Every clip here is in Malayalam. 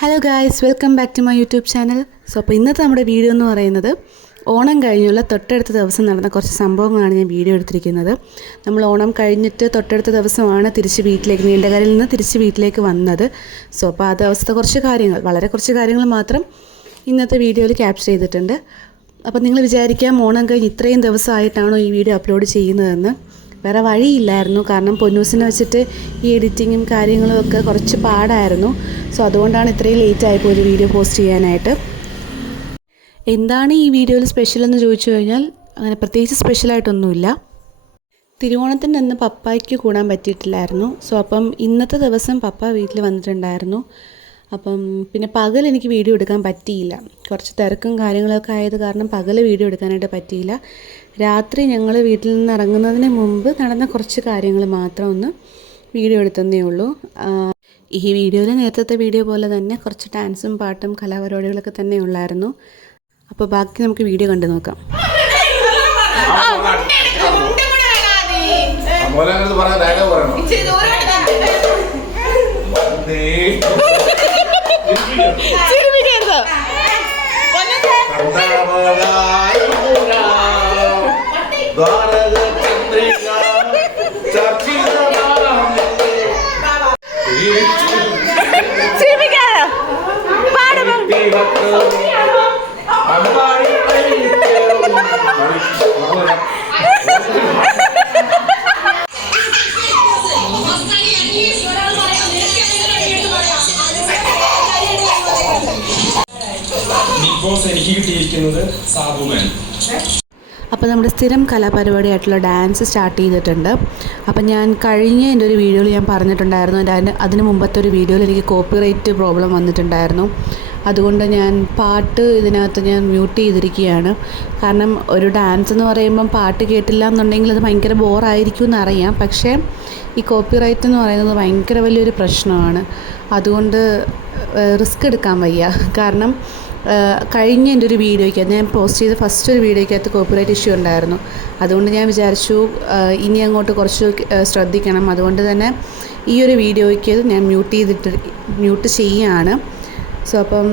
Hello guys, welcome back to my YouTube channel. So അപ്പോൾ ഇന്നത്തെ നമ്മുടെ വീഡിയോ എന്ന് പറയുന്നത് ഓണം കഴിഞ്ഞുള്ള തൊട്ടടുത്ത ദിവസം നടന്ന കുറച്ച് സംഭവങ്ങളാണ് ഞാൻ വീഡിയോ എടുത്തിരിക്കുന്നത്. നമ്മൾ ഓണം കഴിഞ്ഞിട്ട് തൊട്ടടുത്ത ദിവസമാണ് തിരിച്ച് വീട്ടിലേക്ക്, നീണ്ടകരയിൽ നിന്ന് തിരിച്ച് വീട്ടിലേക്ക് വന്നത്. സോ അപ്പോൾ ആ ദിവസത്തെ കുറച്ച് കാര്യങ്ങൾ, വളരെ കുറച്ച് കാര്യങ്ങൾ മാത്രം ഇന്നത്തെ വീഡിയോയിൽ ക്യാപ്ചർ ചെയ്തിട്ടുണ്ട്. അപ്പോൾ നിങ്ങൾ വിചാരിക്കാം ഓണം കഴിഞ്ഞ് ഇത്രയും ദിവസമായിട്ടാണോ ഈ വീഡിയോ അപ്ലോഡ് ചെയ്യുന്നതെന്ന്. വേറെ വഴിയില്ലായിരുന്നു, കാരണം പൊന്നൂസിനെ വെച്ചിട്ട് ഈ എഡിറ്റിങ്ങും കാര്യങ്ങളും ഒക്കെ കുറച്ച് പാടായിരുന്നു. സോ അതുകൊണ്ടാണ് ഇത്രയും ലേറ്റായിപ്പോൾ ഒരു വീഡിയോ പോസ്റ്റ് ചെയ്യാനായിട്ട്. എന്താണ് ഈ വീഡിയോയിൽ സ്പെഷ്യൽ എന്ന് ചോദിച്ചു കഴിഞ്ഞാൽ അങ്ങനെ പ്രത്യേകിച്ച് സ്പെഷ്യലായിട്ടൊന്നുമില്ല. തിരുവോണത്തിൻ്റെ അന്ന് പപ്പായ്ക്ക് കൂടാൻ പറ്റിയിട്ടില്ലായിരുന്നു. സോ അപ്പം ഇന്നത്തെ ദിവസം പപ്പ വീട്ടിൽ വന്നിട്ടുണ്ടായിരുന്നു. അപ്പം പിന്നെ പകൽ എനിക്ക് വീഡിയോ എടുക്കാൻ പറ്റിയില്ല, കുറച്ച് തിരക്കും കാര്യങ്ങളൊക്കെ ആയത് കാരണം പകൽ വീഡിയോ എടുക്കാനായിട്ട് പറ്റിയില്ല. രാത്രി ഞങ്ങൾ വീട്ടിൽ നിന്ന് ഇറങ്ങുന്നതിന് മുമ്പ് നടന്ന കുറച്ച് കാര്യങ്ങൾ മാത്രം ഒന്ന് വീഡിയോ എടുത്തതേ ഉള്ളൂ. ഈ വീഡിയോയിൽ നേരത്തെ വീഡിയോ പോലെ തന്നെ കുറച്ച് ഡാൻസും പാട്ടും കലാപരിപാടികളൊക്കെ തന്നെ ഉള്ളായിരുന്നു. അപ്പോൾ ബാക്കി നമുക്ക് വീഡിയോ കണ്ടു നോക്കാം. എനിക്ക് കിട്ടിയിരിക്കുന്നത് സാബുമാൻ. അപ്പോൾ നമ്മുടെ സ്ഥിരം കലാപരിപാടിയായിട്ടുള്ള ഡാൻസ് സ്റ്റാർട്ട് ചെയ്തിട്ടുണ്ട്. അപ്പം ഞാൻ കഴിഞ്ഞ എൻ്റെ ഒരു വീഡിയോയിൽ ഞാൻ പറഞ്ഞിട്ടുണ്ടായിരുന്നു, അതിന് മുമ്പത്തെ ഒരു വീഡിയോയിൽ എനിക്ക് കോപ്പിറൈറ്റ് പ്രോബ്ലം വന്നിട്ടുണ്ടായിരുന്നു. അതുകൊണ്ട് ഞാൻ പാട്ട് ഇതിനകത്ത് ഞാൻ മ്യൂട്ട് ചെയ്തിരിക്കുകയാണ്. കാരണം ഒരു ഡാൻസ് എന്ന് പറയുമ്പം പാട്ട് കേട്ടില്ല എന്നുണ്ടെങ്കിൽ അത് ഭയങ്കര ബോറായിരിക്കും എന്നറിയാം. പക്ഷേ ഈ കോപ്പിറൈറ്റ് എന്ന് പറയുന്നത് ഭയങ്കര വലിയൊരു പ്രശ്നമാണ്. അതുകൊണ്ട് റിസ്ക് എടുക്കാൻ വയ്യ. കാരണം കഴിഞ്ഞ എൻ്റെ ഒരു വീഡിയോയ്ക്കകത്ത് ഞാൻ പോസ്റ്റ് ചെയ്ത ഫസ്റ്റ് ഒരു വീഡിയോയ്ക്കകത്ത് കോപ്പിറൈറ്റ് ഇഷ്യൂ ഉണ്ടായിരുന്നു. അതുകൊണ്ട് ഞാൻ വിചാരിച്ചു ഇനി അങ്ങോട്ട് കുറച്ച് ശ്രദ്ധിക്കണം. അതുകൊണ്ട് തന്നെ ഈ ഒരു വീഡിയോയ്ക്ക് ഞാൻ മ്യൂട്ട് ചെയ്യുകയാണ്. സോ അപ്പം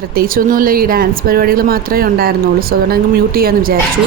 പ്രത്യേകിച്ചൊന്നുമില്ല, ഈ ഡാൻസ് പരിപാടികൾ മാത്രമേ ഉണ്ടായിരുന്നുള്ളൂ. സോ അതുകൊണ്ട് അങ്ങ് മ്യൂട്ട് ചെയ്യാമെന്ന് വിചാരിച്ചു.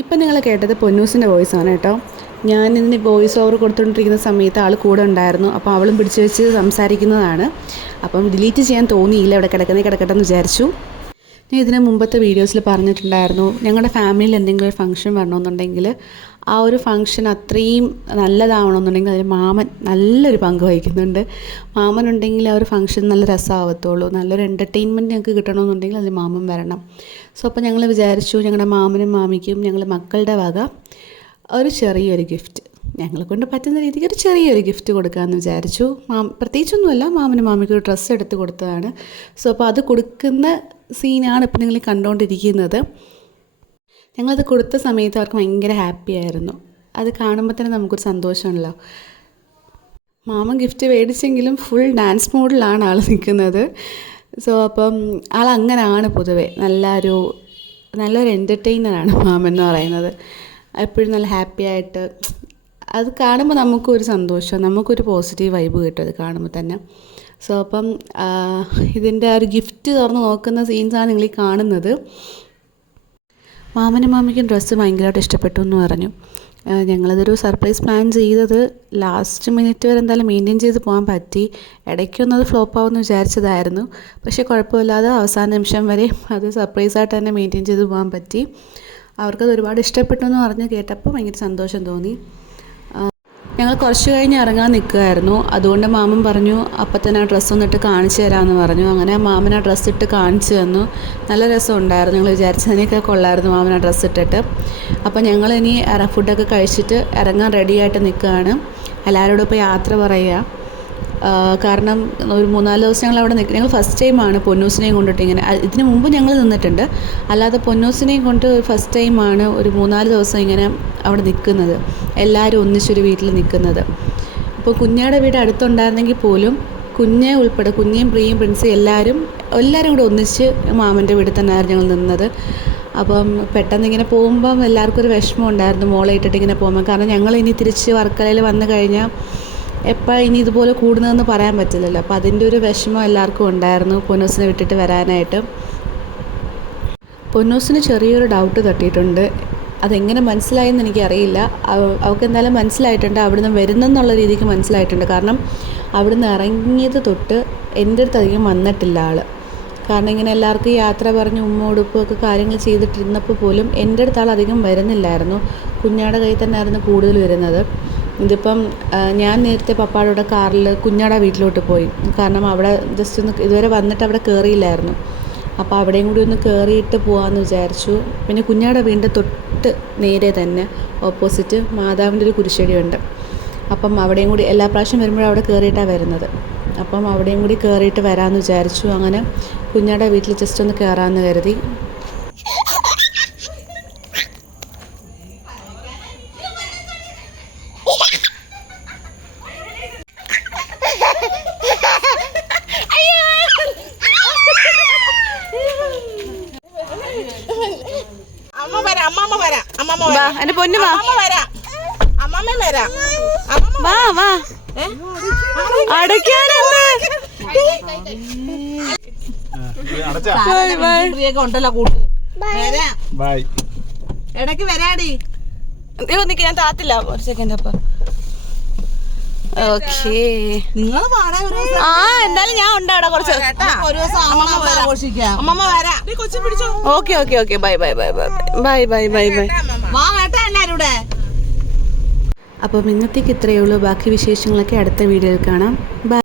ഇപ്പം നിങ്ങൾ കേട്ടത് പൊന്നൂസിൻ്റെ വോയിസാണ് കേട്ടോ. ഞാനിതിന് വോയിസ് ഓവർ കൊടുത്തുകൊണ്ടിരിക്കുന്ന സമയത്ത് ആൾ കൂടെ ഉണ്ടായിരുന്നു. അപ്പോൾ അവളും പിടിച്ച് വെച്ച് സംസാരിക്കുന്നതാണ്. അപ്പം ഡിലീറ്റ് ചെയ്യാൻ തോന്നിയില്ല, ഇവിടെ കിടക്കട്ടെ എന്ന് വിചാരിച്ചു. ഞാൻ ഇതിന് മുമ്പത്തെ വീഡിയോസിൽ പറഞ്ഞിട്ടുണ്ടായിരുന്നു, ഞങ്ങളുടെ ഫാമിലിയിൽ എന്തെങ്കിലും ഒരു ഫംഗ്ഷൻ വരണമെന്നുണ്ടെങ്കിൽ ആ ഒരു ഫംഗ്ഷൻ അത്രയും നല്ലതാവണമെന്നുണ്ടെങ്കിൽ അതിൽ മാമൻ നല്ലൊരു പങ്ക് വഹിക്കുന്നുണ്ട്. മാമനുണ്ടെങ്കിൽ ആ ഒരു ഫംഗ്ഷൻ നല്ല രസമാവത്തുള്ളൂ. നല്ലൊരു എൻ്റർടൈൻമെൻറ്റ് ഞങ്ങൾക്ക് കിട്ടണമെന്നുണ്ടെങ്കിൽ അതിൽ മാമൻ വരണം. സോ അപ്പോൾ ഞങ്ങൾ വിചാരിച്ചു ഞങ്ങളുടെ മാമനും മാമിക്കും ഞങ്ങൾ മക്കളുടെ വക ഒരു ചെറിയൊരു ഗിഫ്റ്റ്, ഞങ്ങളെ കൊണ്ട് പറ്റുന്ന രീതിക്ക് ഒരു ചെറിയൊരു ഗിഫ്റ്റ് കൊടുക്കാമെന്ന് വിചാരിച്ചു. പ്രത്യേകിച്ചൊന്നുമല്ല, മാമനും മാമിക്കും ഒരു ഡ്രസ്സ് എടുത്ത് കൊടുത്തതാണ്. സോ അപ്പോൾ അത് കൊടുക്കുന്ന സീനാണ് ഇപ്പോൾ നിങ്ങൾ കണ്ടുകൊണ്ടിരിക്കുന്നത്. ഞങ്ങളത് കൊടുത്ത സമയത്ത് അവർക്ക് ഭയങ്കര ഹാപ്പി ആയിരുന്നു. അത് കാണുമ്പോൾ തന്നെ നമുക്കൊരു സന്തോഷമാണല്ലോ. മാമൻ ഗിഫ്റ്റ് മേടിച്ചെങ്കിലും ഫുൾ ഡാൻസ് മോഡിലാണ് ആൾ നിൽക്കുന്നത്. സോ അപ്പം ആളങ്ങനെയാണ് പൊതുവേ, നല്ലൊരു എൻ്റർടൈനറാണ് മാമൻ എന്ന് പറയുന്നത്. എപ്പോഴും നല്ല ഹാപ്പി ആയിട്ട്, അത് കാണുമ്പോൾ നമുക്കൊരു സന്തോഷം, നമുക്കൊരു പോസിറ്റീവ് വൈബ് കിട്ടും അത് കാണുമ്പോൾ തന്നെ. സോ അപ്പം ഇതിൻ്റെ ആ ഒരു ഗിഫ്റ്റ് തുറന്ന് നോക്കുന്ന സീൻസാണ് നിങ്ങൾ ഈ കാണുന്നത്. മാമനും മാമിക്കും ഡ്രസ്സ് ഭയങ്കരമായിട്ട് ഇഷ്ടപ്പെട്ടു എന്ന് പറഞ്ഞു. ഞങ്ങളതൊരു സർപ്രൈസ് പ്ലാൻ ചെയ്തത് ലാസ്റ്റ് മിനിറ്റ് വരെ എന്തായാലും മെയിൻറ്റെയിൻ ചെയ്ത് പോകാൻ പറ്റി. ഇടയ്ക്കൊന്നും അത് ഫ്ലോപ്പ് ആവുമെന്ന് വിചാരിച്ചതായിരുന്നു. പക്ഷേ കുഴപ്പമില്ലാതെ അവസാന നിമിഷം വരെ അത് സർപ്രൈസായിട്ട് തന്നെ മെയിൻറ്റെയിൻ ചെയ്ത് പോകാൻ പറ്റി. അവർക്കത് ഒരുപാട് ഇഷ്ടപ്പെട്ടു എന്ന് പറഞ്ഞ് കേട്ടപ്പോൾ ഭയങ്കര സന്തോഷം തോന്നി. ഞങ്ങൾ കുറച്ച് കഴിഞ്ഞ് ഇറങ്ങാൻ നിൽക്കുമായിരുന്നു. അതുകൊണ്ട് മാമൻ പറഞ്ഞു അപ്പം തന്നെ ആ ഡ്രസ്സ് ഒന്നിട്ട് കാണിച്ചു തരാമെന്ന് പറഞ്ഞു. അങ്ങനെ മാമൻ ആ ഡ്രസ്സ് ഇട്ട് കാണിച്ചു തന്നു. നല്ല രസമുണ്ടായിരുന്നു. ഞങ്ങൾ വിചാരിച്ചതിനൊക്കെ കൊള്ളായിരുന്നു മാമൻ ആ ഡ്രസ്സ് ഇട്ടിട്ട്. അപ്പോൾ ഞങ്ങളിനി ഫുഡൊക്കെ കഴിച്ചിട്ട് ഇറങ്ങാൻ റെഡിയായിട്ട് നിൽക്കുകയാണ്. എല്ലാവരോടും ഇപ്പോൾ യാത്ര പറയുക. കാരണം ഒരു 3-4 ദിവസം ഞങ്ങൾ അവിടെ നിൽക്കുക. ഞങ്ങൾ ഫസ്റ്റ് ടൈമാണ് പൊന്നൂസിനെയും കൊണ്ടിട്ട് ഇങ്ങനെ, ഇതിന് മുമ്പ് ഞങ്ങൾ നിന്നിട്ടുണ്ട്, അല്ലാതെ പൊന്നൂസിനെയും കൊണ്ട് ഫസ്റ്റ് ടൈമാണ് ഒരു 3-4 ദിവസം ഇങ്ങനെ അവിടെ നിൽക്കുന്നത്, എല്ലാവരും ഒന്നിച്ചൊരു വീട്ടിൽ നിൽക്കുന്നത്. ഇപ്പോൾ കുഞ്ഞയുടെ വീട് അടുത്തുണ്ടായിരുന്നെങ്കിൽ പോലും കുഞ്ഞെ ഉൾപ്പെടെ, കുഞ്ഞേയും പ്രിയയും പ്രിൻസും എല്ലാവരും കൂടെ ഒന്നിച്ച് മാമൻ്റെ വീട്ടിൽ തന്നെയായിരുന്നു ഞങ്ങൾ നിന്നത്. അപ്പം പെട്ടെന്ന് ഇങ്ങനെ പോകുമ്പം എല്ലാവർക്കും ഒരു വിഷമം ഉണ്ടായിരുന്നു മോളെ ഇട്ടിട്ട് ഇങ്ങനെ പോകുമ്പോൾ. കാരണം ഞങ്ങൾ ഇനി തിരിച്ച് വർക്കലയിൽ വന്നു കഴിഞ്ഞാൽ എപ്പോൾ ഇനി ഇതുപോലെ കൂടുന്നതെന്ന് പറയാൻ പറ്റില്ലല്ലോ. അപ്പോൾ അതിൻ്റെ ഒരു വിഷമം എല്ലാവർക്കും ഉണ്ടായിരുന്നു പൊന്നൂസിനെ വിട്ടിട്ട് വരാനായിട്ട്. പൊന്നൂസിന് ചെറിയൊരു ഡൗട്ട് തട്ടിയിട്ടുണ്ട്. അതെങ്ങനെ മനസ്സിലായെന്ന് എനിക്കറിയില്ല. അവൾക്ക് എന്തായാലും മനസ്സിലായിട്ടുണ്ട്, അവിടുന്ന് വരുന്നെന്നുള്ള രീതിക്ക് മനസ്സിലായിട്ടുണ്ട്. കാരണം അവിടുന്ന് ഇറങ്ങിയത് തൊട്ട് എൻ്റെ അടുത്ത് അധികം വന്നിട്ടില്ല ആൾ. കാരണം ഇങ്ങനെ എല്ലാവർക്കും യാത്ര പറഞ്ഞ് ഉടുപ്പൊക്കെ കാര്യങ്ങൾ ചെയ്തിട്ടിരുന്നപ്പോൾ പോലും എൻ്റെ അടുത്ത് ആൾ അധികം വരുന്നില്ലായിരുന്നു. കുഞ്ഞാടെ കയ്യിൽ തന്നെ ആയിരുന്നു കൂടുതൽ വരുന്നത്. ഇതിപ്പം ഞാൻ നേരത്തെ പപ്പായുടെ കാറിൽ കുഞ്ഞാടെ വീട്ടിലോട്ട് പോയി. കാരണം അവിടെ ജസ്റ്റ് ഒന്ന് ഇതുവരെ വന്നിട്ട് അവിടെ കയറിയില്ലായിരുന്നു. അപ്പോൾ അവിടെയും കൂടി ഒന്ന് കയറിയിട്ട് പോകാമെന്ന് വിചാരിച്ചു. പിന്നെ കുഞ്ഞാടെ വീടിൻ്റെ തൊട്ട് നേരെ തന്നെ ഓപ്പോസിറ്റ് മാതാവിൻ്റെ ഒരു കുരിശടിയുണ്ട്. അപ്പം അവിടെയും കൂടി എല്ലാ പ്രാവശ്യം വരുമ്പോഴും അവിടെ കയറിയിട്ടാണ് വരുന്നത്. അപ്പം അവിടെയും കൂടി കയറിയിട്ട് വരാമെന്ന് വിചാരിച്ചു. അങ്ങനെ കുഞ്ഞാടെ വീട്ടിൽ ജസ്റ്റ് ഒന്ന് കയറാമെന്ന് കരുതി. എന്റെ പൊന്നു വാ, വാ വാ ഉണ്ടല്ലോ കൂട്ട് ഇടയ്ക്ക് വരാടി. നിക്ക്, ഞാൻ താത്തില്ല ഒരു സെക്കൻഡ്. അപ്പൊ ഓക്കേ, നിങ്ങൾ എന്തായാലും ഞാൻ ഉണ്ടാടാ കുറച്ച്. ഒരു ദിവസം ആഘോഷിക്കാം. അമ്മമ്മ വരാം. Okay okay okay, bye bye bye bye bye bye bye bye. വാ കേട്ടാ എല്ലാരും കൂടെ. അപ്പം ഇന്നത്തേക്ക് ഇത്രയേ ഉള്ളൂ. ബാക്കി വിശേഷങ്ങളൊക്കെ അടുത്ത വീഡിയോയിൽ കാണാം. ബൈ.